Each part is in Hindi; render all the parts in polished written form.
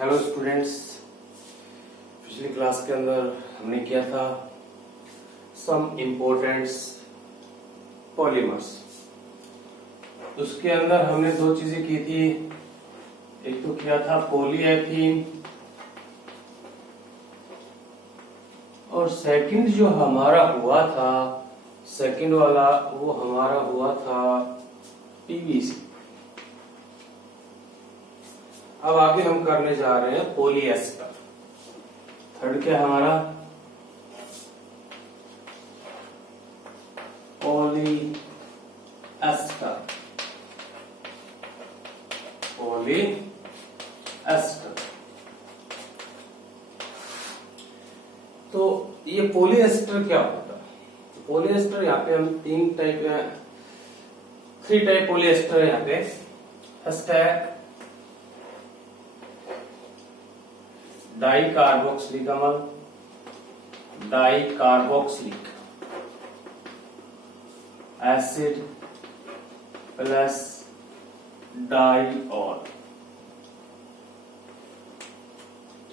हेलो स्टूडेंट्स, पिछली क्लास के अंदर हमने किया था सम इम्पोर्टेंट्स पॉलीमर्स। उसके अंदर हमने दो चीजें की थी। एक तो किया था पॉलीएथीन और सेकंड जो हमारा हुआ था, सेकंड वाला वो हमारा हुआ था पीवीसी। अब आगे हम करने जा रहे हैं पॉलीएस्टर। थर्ड क्या हमारा पॉलीएस्टर। पॉलीएस्टर तो ये पॉलीएस्टर क्या होता है? पॉलीएस्टर यहाँ पे हम थ्री टाइप पॉलीएस्टर यहाँ पे। फर्स्ट है डाइकार्बोक्सिलिक अम्ल, डाइकार्बोक्सिलिक एसिड प्लस डाइऑल।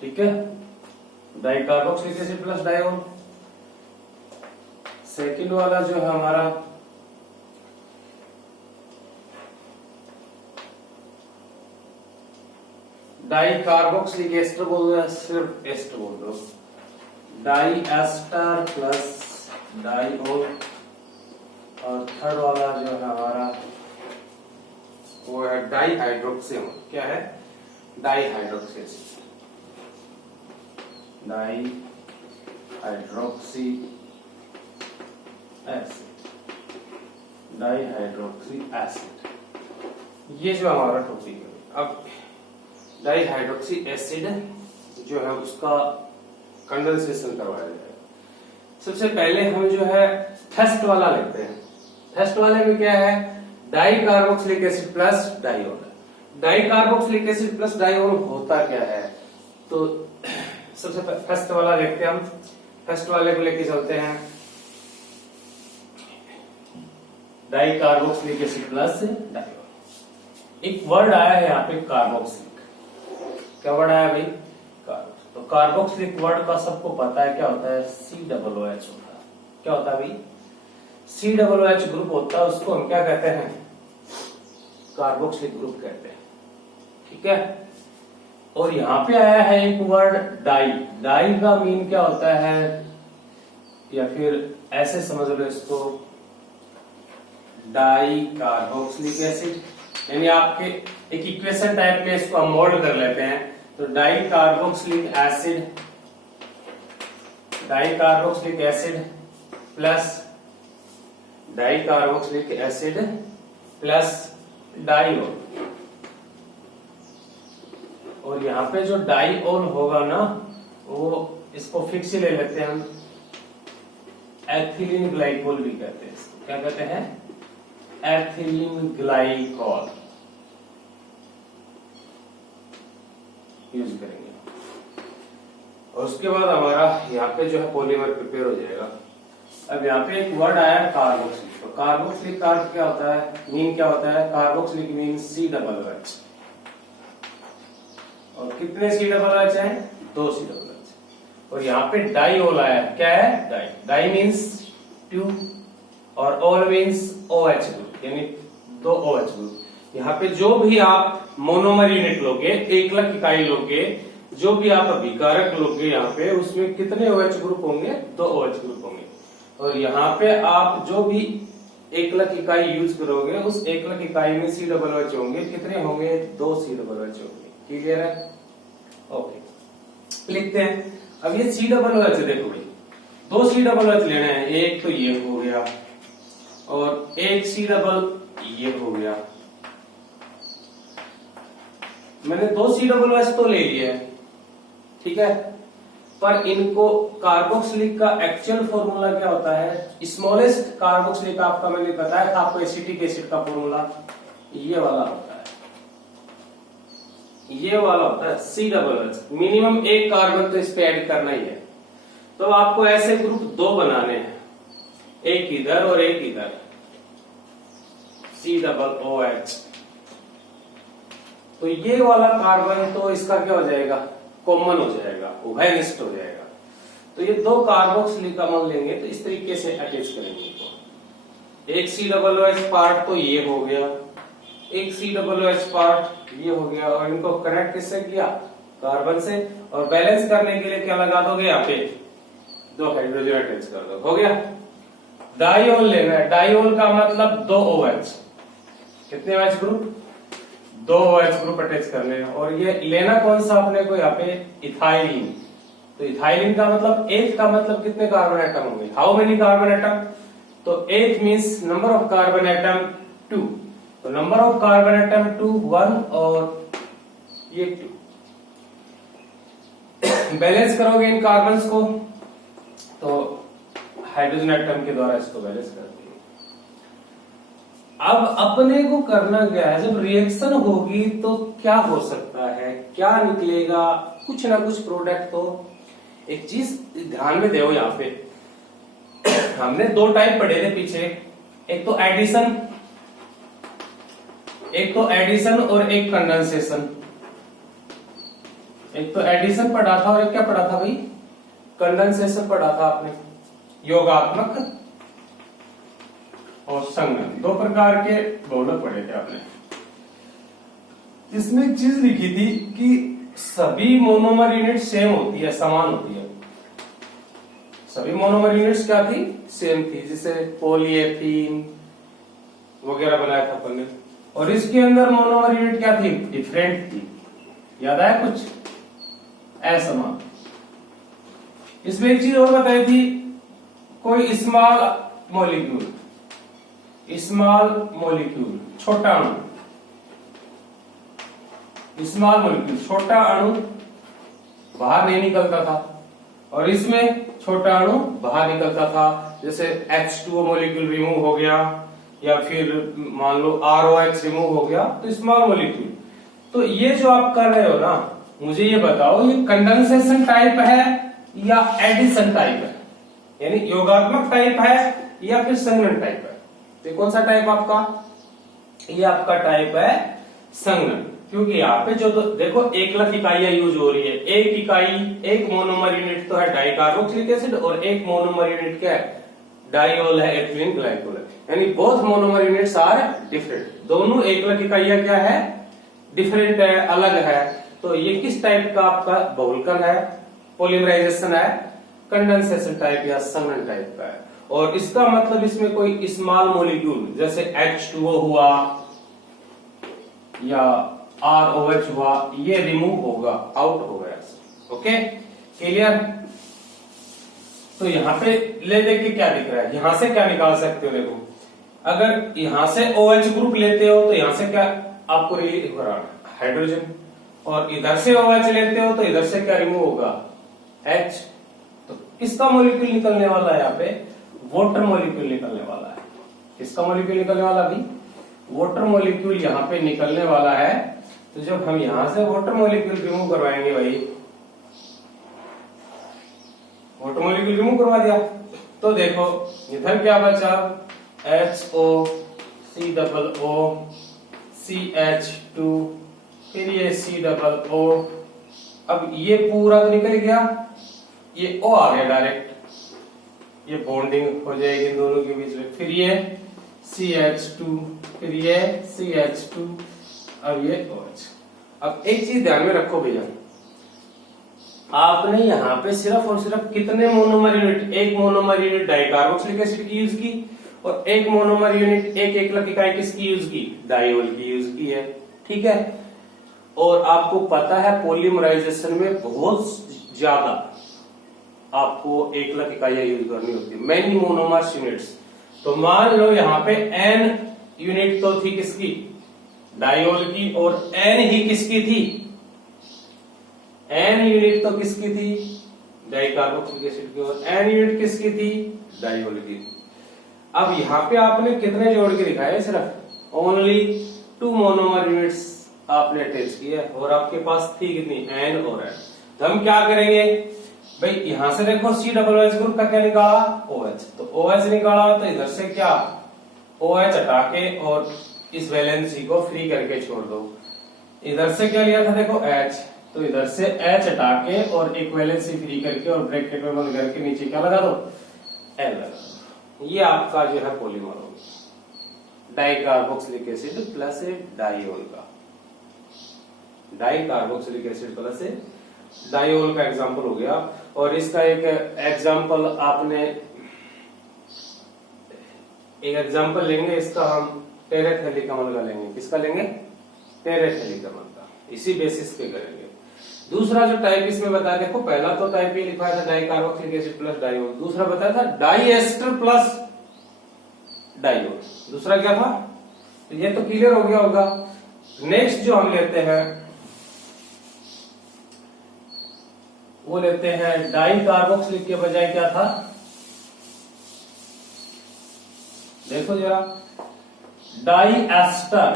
ठीक है, dicarboxylic acid plus diol. Second वाला जो है हमारा डाइकार्बोक्सिलिक एस्टर बोल रहे हैं, सिर्फ एस्टर बोल दो। Diester plus diol. और थर्ड वाला जो है हमारा वो है डाइहाइड्रोक्सी। क्या है? Dihydroxy acid. Dihydroxy acid, dihydroxy acid, ये जो हमारा टॉपिक है। अब डाइहाइड्रोक्सी एसिड जो है उसका कंडेंसेशन करवाया जाएगा। सबसे पहले हम जो है फर्स्ट वाला लेते हैं। फर्स्ट वाले में क्या है? Dicarboxylic acid plus diol. Dicarboxylic acid plus diol होता क्या है? तो सबसे फर्स्ट वाला देखते हैं हम। फर्स्ट वाले को लेके चलते हैं। Dicarboxylic acid plus diol. एक वर्ड आया है यहाँ पे कार्बोक्सिलिक। क्या वर्ड आया भाई? कार्बोक्सिलिक। तो कार्बोक्सिलिक वर्ड का सबको पता है क्या होता है? COOH होता है। क्या होता है भाई? COOH ग्रुप होता है, उसको हम क्या कहते हैं? कार्बोक्सिलिक ग्रुप कहते हैं। ठीक है। और यहाँ पे आया है एक वर्ड डाई। डाई का मीन क्या होता है? या फिर ऐसे समझ लो इसको, डाई कार्बोक्सिलिक एसिड। यानी आपके एक इक्वेशन टाइप में इसको हम मोल्ड कर लेते हैं। तो di carboxylic acid, di carboxylic acid plus di carboxylic acid plus diol. और यहाँ पे जो डाइऑल होगा ना, वो इसको फिक्स ले लेते हैं हम, एथिलीन ग्लाइकोल भी कहते हैं इसको। क्या कहते हैं? एथिलीन ग्लाइकोल यूज करेंगे। और उसके बाद हमारा यहाँ पे जो है पॉलीमर प्रिपेयर हो जाएगा। अब यहाँ पे एक वर्ड आया है कार्बोक्सिलिक। तो कार्बोक्सिलिक का अर्थ क्या होता है? मीन क्या होता है? Carboxylic mean COOH। और कितने COOH है? 2 COOH। और यहाँ पे डाइऑल आया है। क्या है? डाई। डाई मीन्स 2 और ऑल मीन्स OH ग्रुप, यानी 2 OH ग्रुप। यहाँ पे जो भी आप मोनोमर यूनिट लोगे, एकलक इकाई लोगे, जो भी आप अभिकारक लोगे, यहाँ पे उसमें कितने OH ग्रुप होंगे? 2 OH ग्रुप होंगे। और यहाँ पे आप जो भी एकलक इकाई यूज करोगे, उस एकलक इकाई में COOH होंगे। कितने होंगे? 2 COOH होंगे। क्लियर है? ओके, लिखते हैं। अब ये COOH देखो भाई, 2 COOH लेने हैं। एक तो ये हो गया और एक C ये हो गया। मैंने 2 COOH तो ले लिए, ठीक है, पर इनको कार्बोक्सिलिक का एक्चुअल फॉर्मूला क्या होता है? स्मॉलेस्ट कार्बोक्सिलिक आपका मैंने बताया था आपको, एसिटिक एसिड का फॉर्मूला ये वाला होता है। ये वाला होता है COOH। मिनिमम एक कार्बन तो इस पे ऐड करना ही है। तो आपको ऐसे ग्रुप 2 बनाने हैं, एक इधर और एक इधर। COOH तो ये वाला कार्बन तो इसका क्या हो जाएगा, कॉमन हो जाएगा, उभयनिष्ठ हो जाएगा। तो ये दो कार्बोक्सिलिक अम्ल लेंगे तो इस तरीके से अटैच करेंगे इनको। एक COOH पार्ट तो ये हो गया, एक COOH पार्ट ये हो गया, और इनको कनेक्ट किससे किया, कार्बन से। और बैलेंस करने के लिए क्या लगा दोगे, यहाँ पे दो हाइड्रोजन अटैच कर दो, हो गया। डाइओल लेना है, डाइओल का मतलब दो OH, कितने OH ग्रुप, दो OH ग्रुप अटैच करने हैं। और ये लेना कौन सा अपने को, यहाँ पे इथाइलिन। तो इथाइलिन का मतलब एथ का मतलब कितने कार्बन एटम होंगे, हाउ मेनी कार्बन एटम, तो एथ means number of carbon atom 2। तो नंबर ऑफ कार्बन एटम 2 1 और ये 2। बैलेंस करोगे इन कार्बन्स को तो हाइड्रोजन एटम के द्वारा इसको बैलेंस कर देंगे। अब अपने को करना क्या है, जब रिएक्शन होगी तो क्या हो सकता है, क्या निकलेगा, कुछ ना कुछ प्रोडक्ट। तो एक चीज ध्यान में दो, यहाँ पे हमने दो टाइप पढ़े थे पीछे, एक तो एडिशन और एक कंडेंसेशन। एक तो एडिशन पढ़ा था और एक क्या पढ़ा था भाई, कंडेंसेशन पढ़ा था आपने, योगात्मक और संगम, दो प्रकार के बहुलक पढ़े थे आपने। इसमें एक चीज लिखी थी कि सभी मोनोमर यूनिट सेम होती है, समान होती है। सभी मोनोमर यूनिट्स क्या थी, सेम थी, जैसे पॉलीएथीन वगैरह बनाया था अपन ने। और इसके अंदर मोनोमर यूनिट क्या थी, डिफरेंट थी, याद आया कुछ, असमान। इसमें एक चीज और बताई थी, कोई स्मॉल मॉलिक्यूल छोटा अणु, स्मॉल मॉलिक्यूल छोटा अणु बाहर नहीं निकलता था, और इसमें छोटा अणु बाहर निकलता था। जैसे H2O मॉलिक्यूल रिमूव हो गया, या फिर मान लो ROH रिमूव हो गया, तो स्मॉल मॉलिक्यूल। तो ये जो आप कर रहे हो ना, मुझे ये बताओ, ये कंडेंसेशन टाइप है या एडिशन टाइप है, यानी योगात्मक टाइप है या फिर संघनन टाइप है। तो कौन सा टाइप आपका, ये आपका टाइप है संघनन, क्योंकि यहाँ पे जो देखो एकलक इकाइयां यूज हो रही है। एक इकाई, एक मोनोमर यूनिट तो है डाइकार्बोक्सिलिक एसिड, और एक मोनोमर यूनिट क्या है, डाइओल है, एथिलीन ग्लाइकोल है, यानी both monomer units are different. दोनों एकलक इकाइयां क्या है, डिफरेंट है, अलग है। तो ये किस टाइप का आपका बहुलकन है, पॉलीमराइजेशन है, कंडेंसेशन टाइप या संघनन टाइप का है। और इसका मतलब इसमें कोई स्मॉल मॉलिक्यूल जैसे H2O हुआ या ROH हुआ, ये रिमूव होगा, आउट हो गया। Okay, clear. तो यहाँ पे ले देके क्या दिख रहा है, यहां से क्या निकाल सकते हो, देखो अगर यहां से OH ग्रुप लेते हो तो यहां से क्या आपको रिलीज हो रहा है, हाइड्रोजन, और इधर से OH लेते हो तो इधर से क्या रिमूव होगा, H। तो किसका मॉलिक्यूल निकलने वाला है, यहाँ पे वाटर मॉलिक्यूल निकलने वाला है। किसका मॉलिक्यूल निकलने वाला, अभी वाटर मॉलिक्यूल यहाँ पे निकलने वाला है। तो जब हम यहां से वाटर मॉलिक्यूल रिमूव करवाएंगे भाई, वाटर मॉलिक्यूल रिमूव करवा दिया, तो देखो इधर क्या बचा, HO COO CH2, फिर ये COO। अब ये पूरा तो निकल गया, ये O आ गया डायरेक्ट, ये बॉन्डिंग हो जाएगी इन दोनों के बीच में। फिर ये CH2, फिर ये CH2, अब ये OH। अब एक चीज ध्यान में रखो भैया, आपने यहाँ पे सिर्फ और सिर्फ कितने मोनोमर यूनिट, एक मोनोमर यूनिट डाइकार्बोक्सिलिक एसिड की यूज की, और एक मोनोमर यूनिट एक एकलक इकाई किसकी यूज की, डाइओल की यूज की है, ठीक है। और आपको पता है पॉलीमराइजेशन में बहुत ज्यादा आपको एकलक इकाइयां यूज करनी होती है, मैनी मोनोमर्स यूनिट्स। तो मान लो यहाँ पे N यूनिट तो थी किसकी, डाइओल की, और N ही किसकी थी, N यूनिट तो किसकी थी, डाइकार्बोक्सिलिक एसिड की, और N यूनिट किसकी थी, डाइओल की थी। अब यहाँ पे आपने कितने जोड़ के दिखाए, सिर्फ ओनली 2 मोनोमर यूनिट्स आपने अटैच किया, और आपके पास थी कितनी, N और N। तो हम क्या करेंगे भाई, यहां से देखो COOH ग्रुप का क्या निकाला, OH। तो OH निकाला तो इधर से क्या OH हटा के और इस वैलेंसी को फ्री करके छोड़ दो, इधर से क्या लिया था देखो H, तो इधर से H हटा के और इक्विवेलेंसी फ्री करके और ब्रैकेट में बंद करके नीचे क्या लगा दो, L लगा दो। ये आपका जो है पॉलीमर हो गया di carboxylic acid plus diol का, di carboxylic acid plus diol का एग्जांपल हो गया। और इसका एक एग्जांपल आपने एक एग्जांपल लेंगे, इसका हम टेरेथेलिकमल का लेंगे। किसका लेंगे? टेरेथेलिकमल का, इसी बेसिस पे करेंगे। दूसरा जो टाइप इसमें बताया, देखो पहला तो टाइप ये लिखा था di carboxylic acid plus diol, दूसरा बताया था डाई एस्टर प्लस डाइओल। दूसरा क्या था? तो ये तो क्लियर हो गया होगा। नेक्स्ट जो हम लेते हैं वो लेते हैं डाई कार्बोक्सिलिक के बजाय क्या था, देखो जरा, diester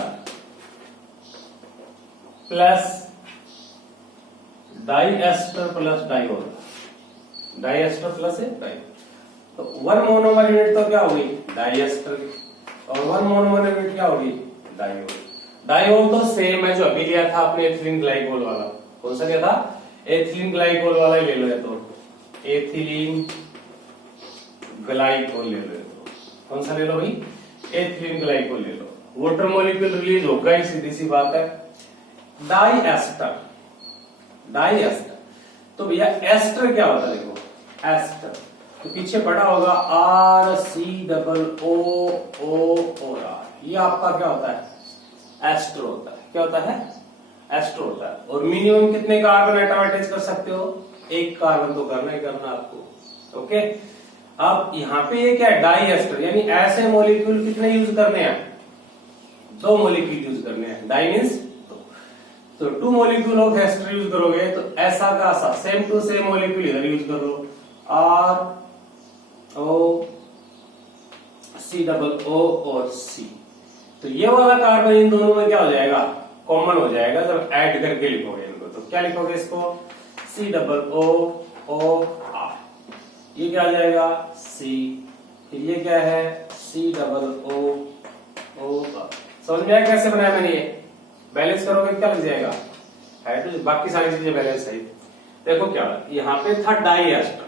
plus diol, diester plus diol. तो 1 मोनोमर यूनिट तो क्या होगी? डाई एस्टर, और 1 मोनोमर यूनिट क्या होगी? डाइओल। डाइओल तो सेम है जो अभी लिया था आपने एथिलीन ग्लाइकोल वाला। कौन सा लिया था? एथिलीन ग्लाइकोल वाला ही ले लो, है तो एथिलीन ग्लाइकोल ले लो। कौन सा ले लो भाई? एथिलीन ग्लाइकोल ले लो। वाटर मॉलिक्यूल रिलीज होगा ही, सीधी सी बात है। डाई एस्टर, डाई एस्टर, तो भैया एस्टर क्या होता है? देखो एस्टर तो पीछे पड़ा होगा RCOO आर, ये आपका क्या होता है? एस्टर होता है। क्या होता है? एस्टर होता है। और मिनिमम कितने कार्बन एटम अटैच कर सकते हो? एक कार्बन तो करना ही करना आपको। ओके, अब यहाँ पे ये क्या है? डाई एस्टर, यानी ऐसे मॉलिक्यूल कितने यूज करने हैं? 2 मॉलिक्यूल यूज करने हैं। डाई मींस तो 2 मॉलिक्यूल ऑफ एस्टर यूज करोगे तो ऐसा का ऐसा सेम टू सेम मॉलिक्यूल इधर यूज करो, ROCOO और C। तो ये वाला कार्बन इन दोनों में क्या हो जाएगा? कॉमन हो जाएगा जब ऐड करके लिखोगे इनको। तो क्या लिखोगे इसको? COOR, ये क्या आ जाएगा? C, फिर ये क्या है? COOR। समझ में आया कैसे बनाया मैंने? ये बैलेंस करोगे क्या लग जाएगा? हाइड्रोजन, बाकी सारी चीजें बैलेंस है। देखो क्या यहाँ पे था डाई एस्टर,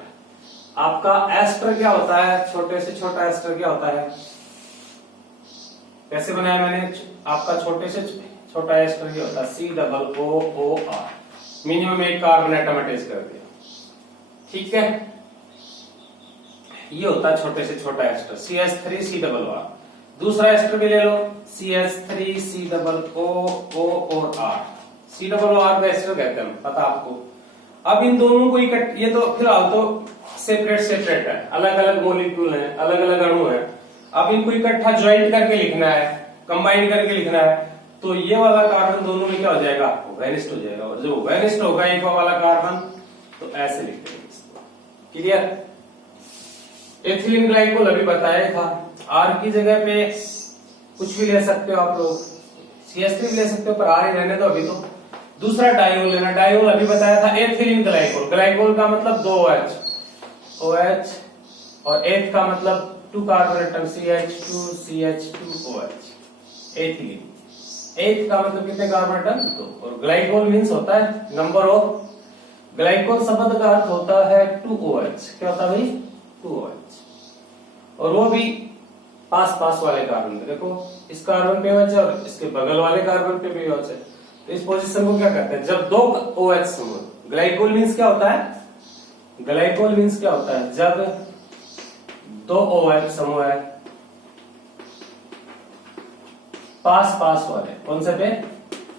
आपका एस्टर क्या होता है? छोटे से छोटा एस्टर क्या होता है? कैसे बनाया मैंने? आपका छोटे से छोटा एस्टर क्या होता है? COOR, मिनिमम एक कार्बन एटम अटैच कर दिया। ठीक है, ये होता है छोटे से छोटा एस्टर। CH3COR। दूसरा एस्टर भी ले लो, CH3COOR। COOR का एस्टर कहते हैं, पता आपको। अब इन दोनों को इकट्ठा, ये तो फिलहाल तो सेपरेट सेपरेट है, अलग अलग मॉलिक्यूल है, अलग अलग अणु है। अब इनको इकट्ठा ज्वाइंट करके लिखना है, कंबाइन करके लिखना है। तो ये वाला कार्बन दोनों में क्या हो जाएगा? वेनिस्ट हो जाएगा। और जो वेनिस्ट होगा एक वाला कार्बन, तो ऐसे लिखेंगे इसको। क्लियर? एथिलीन ग्लाइकोल अभी बताया था, R की जगह पे कुछ भी ले सकते हो आप लोग, CH3 भी ले सकते हो, पर R ही रहने दो अभी। तो दूसरा डाइओल लेना। डाइओल अभी बताया था एथिलीन ग्लाइकोल। ग्लाइकोल का मतलब 2 OH, और एथ का मतलब 2 कार्बन एटम CH2CH2OH। एथिलीन, एथ का मतलब कितने कार्बन एटम? 2। और ग्लाइकोल मींस होता है नंबर ऑफ। ग्लाइकोल शब्द का अर्थ होता है 2OH। क्या होता है भाई? 2OH। और वो भी पास पास वाले कार्बन पे। देखो इस कार्बन पे OH है और इसके बगल वाले कार्बन पे भी OH है। तो इस पोजीशन को क्या कहते हैं? जब 2 OH समूह। ग्लाइकोल मींस क्या होता है? ग्लाइकोल मींस क्या होता है? जब 2 OH समूह है पास पास वाले, कौन से पे?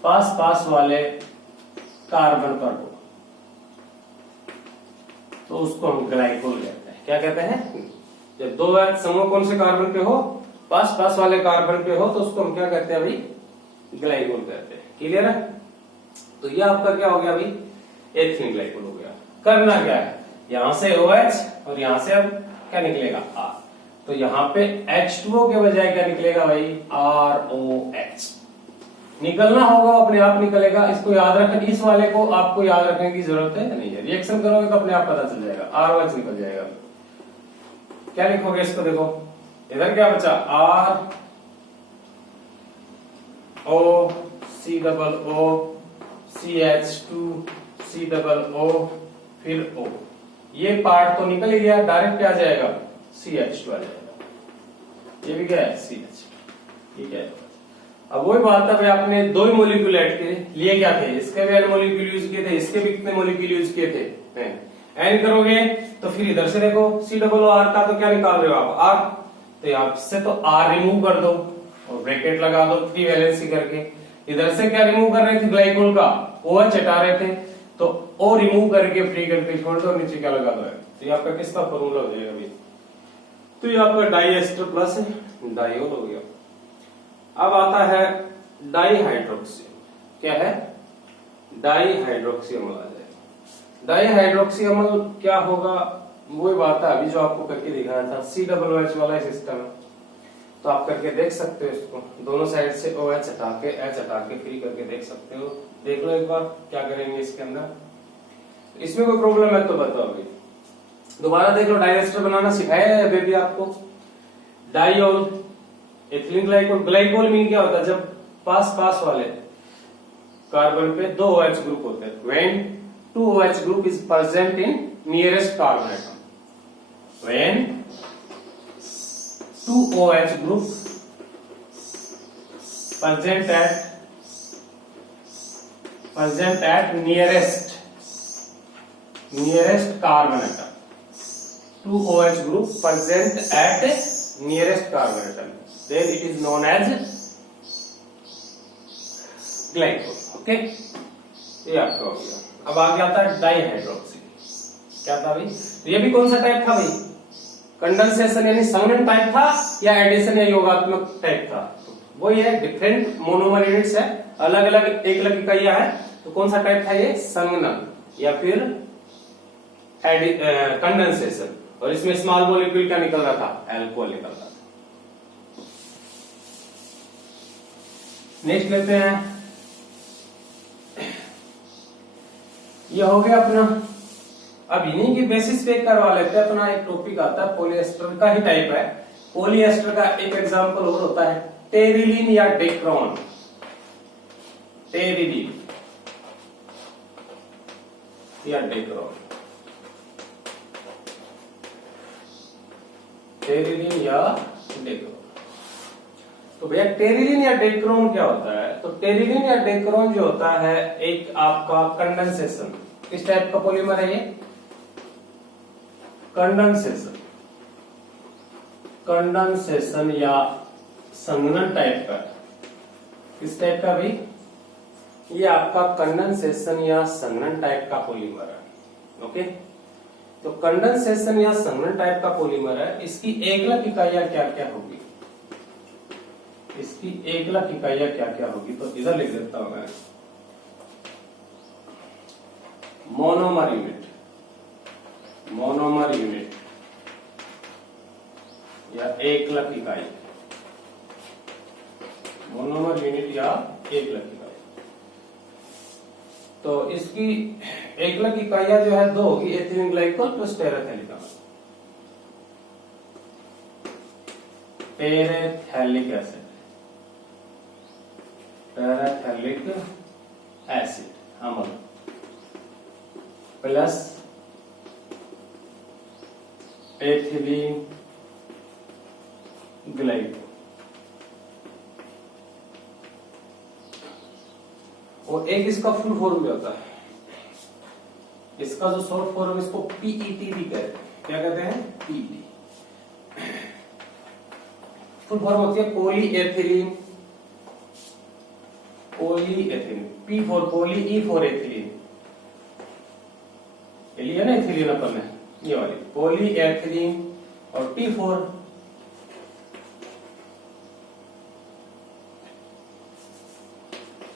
पास पास वाले कार्बन पर हो, तो उसको हम ग्लाइकोल कहते हैं। क्या कहते हैं? जब 2 OH समूह कौन से कार्बन पे हो? पास पास वाले कार्बन पे हो, तो उसको हम क्या कहते हैं भाई? ग्लाइकोल कहते हैं। क्लियर है? तो ये आपका क्या हो गया भाई? एथिलीन ग्लाइकोल हो गया। करना क्या है? यहां से OH और यहां से अब क्या निकलेगा? R। तो यहाँ पे H2O के बजाय क्या निकलेगा भाई? ROH। निकलना होगा, अपने आप निकलेगा। इसको याद रखना, इस वाले को आपको याद रखने की जरूरत है नहीं है। रिएक्शन करोगे तो अपने आप पता चल जाएगा, ROH निकल जाएगा। क्या लिखोगे इसको? देखो इधर क्या बचा? ROC COO CH2 COO फिर O। ये पार्ट तो निकल ही गया, डायरेक्ट क्या आ जाएगा CH2 आ जाएगा। ये भी क्या है CH, ये क्या है। अब वही बात है भाई, आपने दो ही मॉलिक्यूल ऐड किए, लिए क्या थे, इसके भी n मॉलिक्यूल यूज किए थे, इसके भी कितने मॉलिक्यूल यूज किए थे, n करोगे तो फिर इधर से देखो COR का तो क्या निकाल रहे हो आप R, तो यहाँ से तो R रिमूव कर दो और ब्रैकेट लगा दो फ्री वैलेंसी करके। इधर से क्या रिमूव कर रहे थे ग्लाइकोल का OH हटा रहे थे, तो O रिमूव करके फ्री करके छोड़ दो, नीचे क्या लगा दो है, तो ये आपका किसका फॉर्मूला हो जाएगा अभी, तो ये आपका डाइएस्टर प्लस डाइओल हो गया। अब आता है डाइहाइड्रोक्सी, क्या है डाइहाइड्रोक्सी अम्ल आ जाएगा। डाइहाइड्रोक्सी अम्ल क्या होगा, वही बात है अभी जो आपको करके दिखाया था, COOH वाला सिस्टम है, तो आप करके देख सकते हो इसको, दोनों साइड से OH हटा के H हटा के फ्री करके देख सकते हो। देख लो एक बार क्या करेंगे इसके अंदर, इसमें कोई प्रॉब्लम है तो बताओ अभी। दोबारा देख लो, डाइएस्टर बनाना सिखाया है बेबी आपको। Diol ethylene glycol, glycol mean क्या होता है, जब पास वाले कार्बन पे दो OH ग्रुप होते हैं, when 2 OH group is present in nearest carbon atom, when 2 OH group present at nearest carbon atom, 2 OH group present at nearest carbon atom, then it is known as glycol। Okay, ये आपका हो गया। अब आगे आता है डाइहाइड्रोक्सी, क्या था भाई, तो ये भी कौन सा टाइप था भाई, कंडेंसेशन यानी संघनन टाइप था या एडिशन या योगात्मक टाइप था, वही है, डिफरेंट मोनोमर यूनिट्स है, अलग अलग एकलक इकाइयां है, तो कौन सा टाइप था ये, संघनन या फिर कंडेंसेशन। और इसमें स्मॉल मॉलिक्यूल क्या निकल रहा था, अल्कोहल निकल रहा था। नेक्स्ट लेते हैं, ये हो गया अपना, अब इन्हीं की बेसिस पे करवा लेते हैं अपना एक टॉपिक आता है, पॉलिएस्टर का ही टाइप है। पॉलिएस्टर का एक एग्जांपल और होता है टेरिलीन या डेक्रोन, टेरिलीन या डेक्रोन, टेरिलीन या डेक्रोन। तो भैया टेरिलीन या डेक्रोन क्या होता है, तो टेरिलीन या डेक्रोन जो होता है एक आपका कंडेंसेशन, किस टाइप का पॉलीमर है ये, कंडेंसेशन या संघनन टाइप का, किस टाइप का भाई, ये आपका कंडेंसेशन या संघनन टाइप का पॉलीमर है। ओके, तो कंडेंसेशन या संघनन टाइप का पॉलीमर है, इसकी एकलक इकाइयां क्या क्या होगी, इसकी एकलक इकाइयां क्या क्या होगी, तो इधर लिख देता हूं मैं, मोनोमर यूनिट, मोनोमर यूनिट या एकलक इकाई, मोनोमर यूनिट या एकलक इकाई। तो इसकी एकलक इकाइयां जो है दो होगी, ethylene glycol plus terephthalic acid, terephthalic acid, terephthalic acid अम्ल प्लस एथिलीन ग्लाइकोल, और एक इसका फुल फॉर्म भी होता है, इसका जो शॉर्ट फॉर्म इसको पीईटी भी कहते हैं, क्या कहते हैं, पीईटी। फुल फॉर्म होती है polyethylene, polyethylene, P for poly, E for ethylene, ये लिया ना एथिलीन अपन ने, ये वाली पॉलीएथिलीन, और T for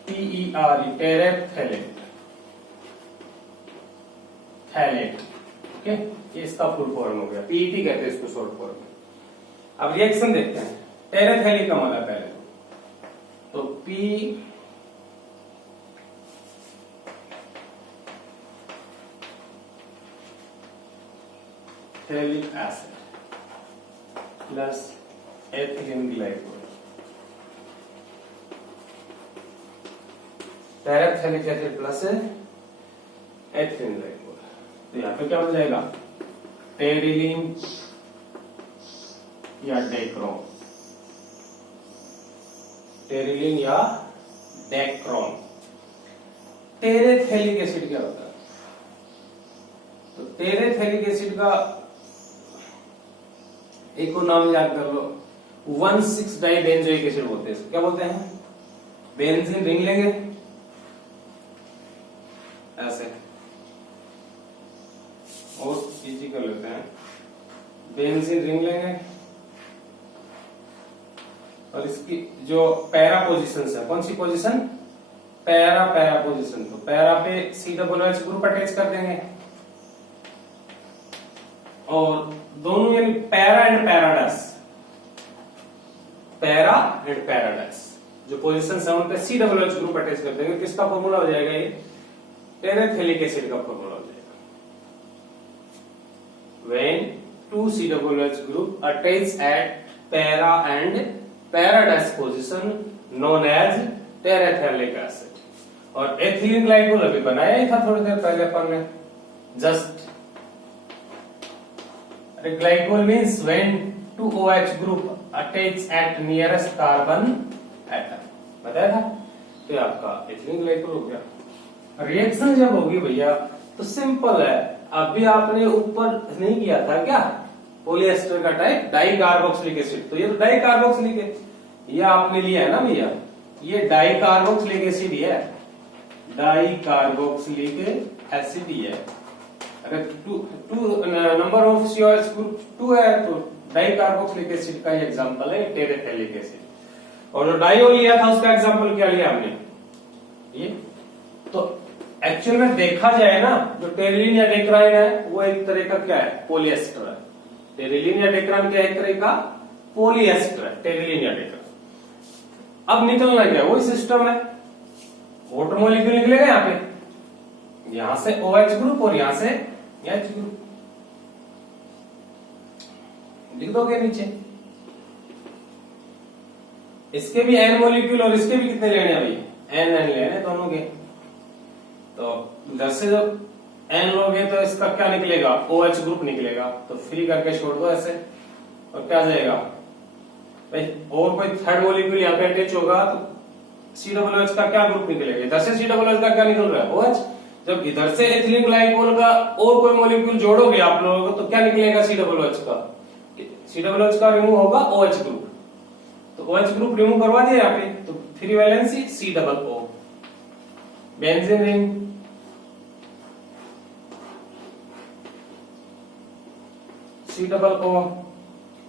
TER, terephthalate, phthalate. Okay, ये इसका फुल फॉर्म हो गया, पीईटी कहते हैं इसको शॉर्ट फॉर्म में। अब रिएक्शन देखते हैं, टेरेथैलिक का मतलब पहले तो P phthalic acid plus ethylene glycol, टेरेफ्थैलिक acid plus ethylene glycol. तो यहाँ पे क्या हो जाएगा, टेरिलीन या डेक्रोन, टेरिलीन या डेक्रोन। टेरेथैलिक एसिड क्या होता है, तो टेरेथैलिक एसिड का एक और नाम याद कर लो, 1,6 डाइबेंजोइक एसिड बोलते हैं। क्या बोलते हैं, बेंजीन रिंग लेंगे ऐसे, और इजी कर लेते हैं, बेंजीन रिंग लेंगे और इसकी जो पैरा पोजीशन है, कौन सी पोजीशन, पैरा पोजीशन, तो पैरा पे COOH ग्रुप अटैच कर देंगे, और दोनों यानी para and paradise, para and paradise जो पोजीशन है उन पे COOH ग्रुप अटैच कर देंगे। किसका फॉर्मूला हो जाएगा, ये टेरेथैलिक एसिड का फॉर्मूला हो जाएगा। When two COOH group attach at para and paradise position known as terephthalic acid। और एथिलीन ग्लाइकोल अभी बनाया ही था थोड़ी देर पहले अपन ने, just. Glycol means when two OH group attach at nearest carbon atom, बताया था। तो ये आपका एथिलीन ग्लाइकोल हो गया। रिएक्शन जब होगी भैया तो सिंपल है, अभी आपने ऊपर नहीं किया था क्या, पॉलिएस्टर का टाइप डाई कार्बोक्सिलिक एसिड, तो ये तो डाई कार्बोक्सिलिक है, ये आपने लिया है ना भैया, ये डाई कार्बोक्सिलिक एसिड ही है, डाई कार्बोक्सिलिक एसिड ही है। अगर two number of COH group 2 है तो डाई कार्बोक्सिलिक एसिड का एग्जांपल है टेरेथैलिक एसिड। और जो डाइओल लिया था उसका एग्जांपल क्या लिया हमने, ये। तो एक्चुअल में देखा जाए ना, जो टेरिलीन या डेक्राइन है वो एक तरह का क्या है, पॉलिएस्टर है। टेरिलीन या डेक्राइन क्या है, एक तरह का पॉलिएस्टर है, टेरिलीन या डेक्राइन। अब निकलना क्या, वही सिस्टम है, वाटर मॉलिक्यूल निकलेगा यहाँ पे, यहां से OH ग्रुप और यहां से H ग्रुप, लिख दोगे नीचे। इसके भी N मॉलिक्यूल और इसके भी कितने लेने हैं भाई, N लेने दोनों के। तो इधर से जब N लोगे तो इसका क्या निकलेगा, OH ग्रुप निकलेगा, तो फ्री करके छोड़ दो ऐसे, और क्या जाएगा भाई, और कोई थर्ड मॉलिक्यूल यहाँ पे अटैच होगा तो COOH का क्या ग्रुप निकलेगा, इधर से COOH का क्या निकल रहा है, OH। जब इधर से एथिलीन ग्लाइकोल का और कोई मॉलिक्यूल जोड़ोगे आप लोगों को तो क्या निकलेगा, COOH का, COOH का रिमूव होगा OH ग्रुप, तो OH ग्रुप रिमूव करवा दिया यहाँ पे, तो free valency COO, benzene ring, COO,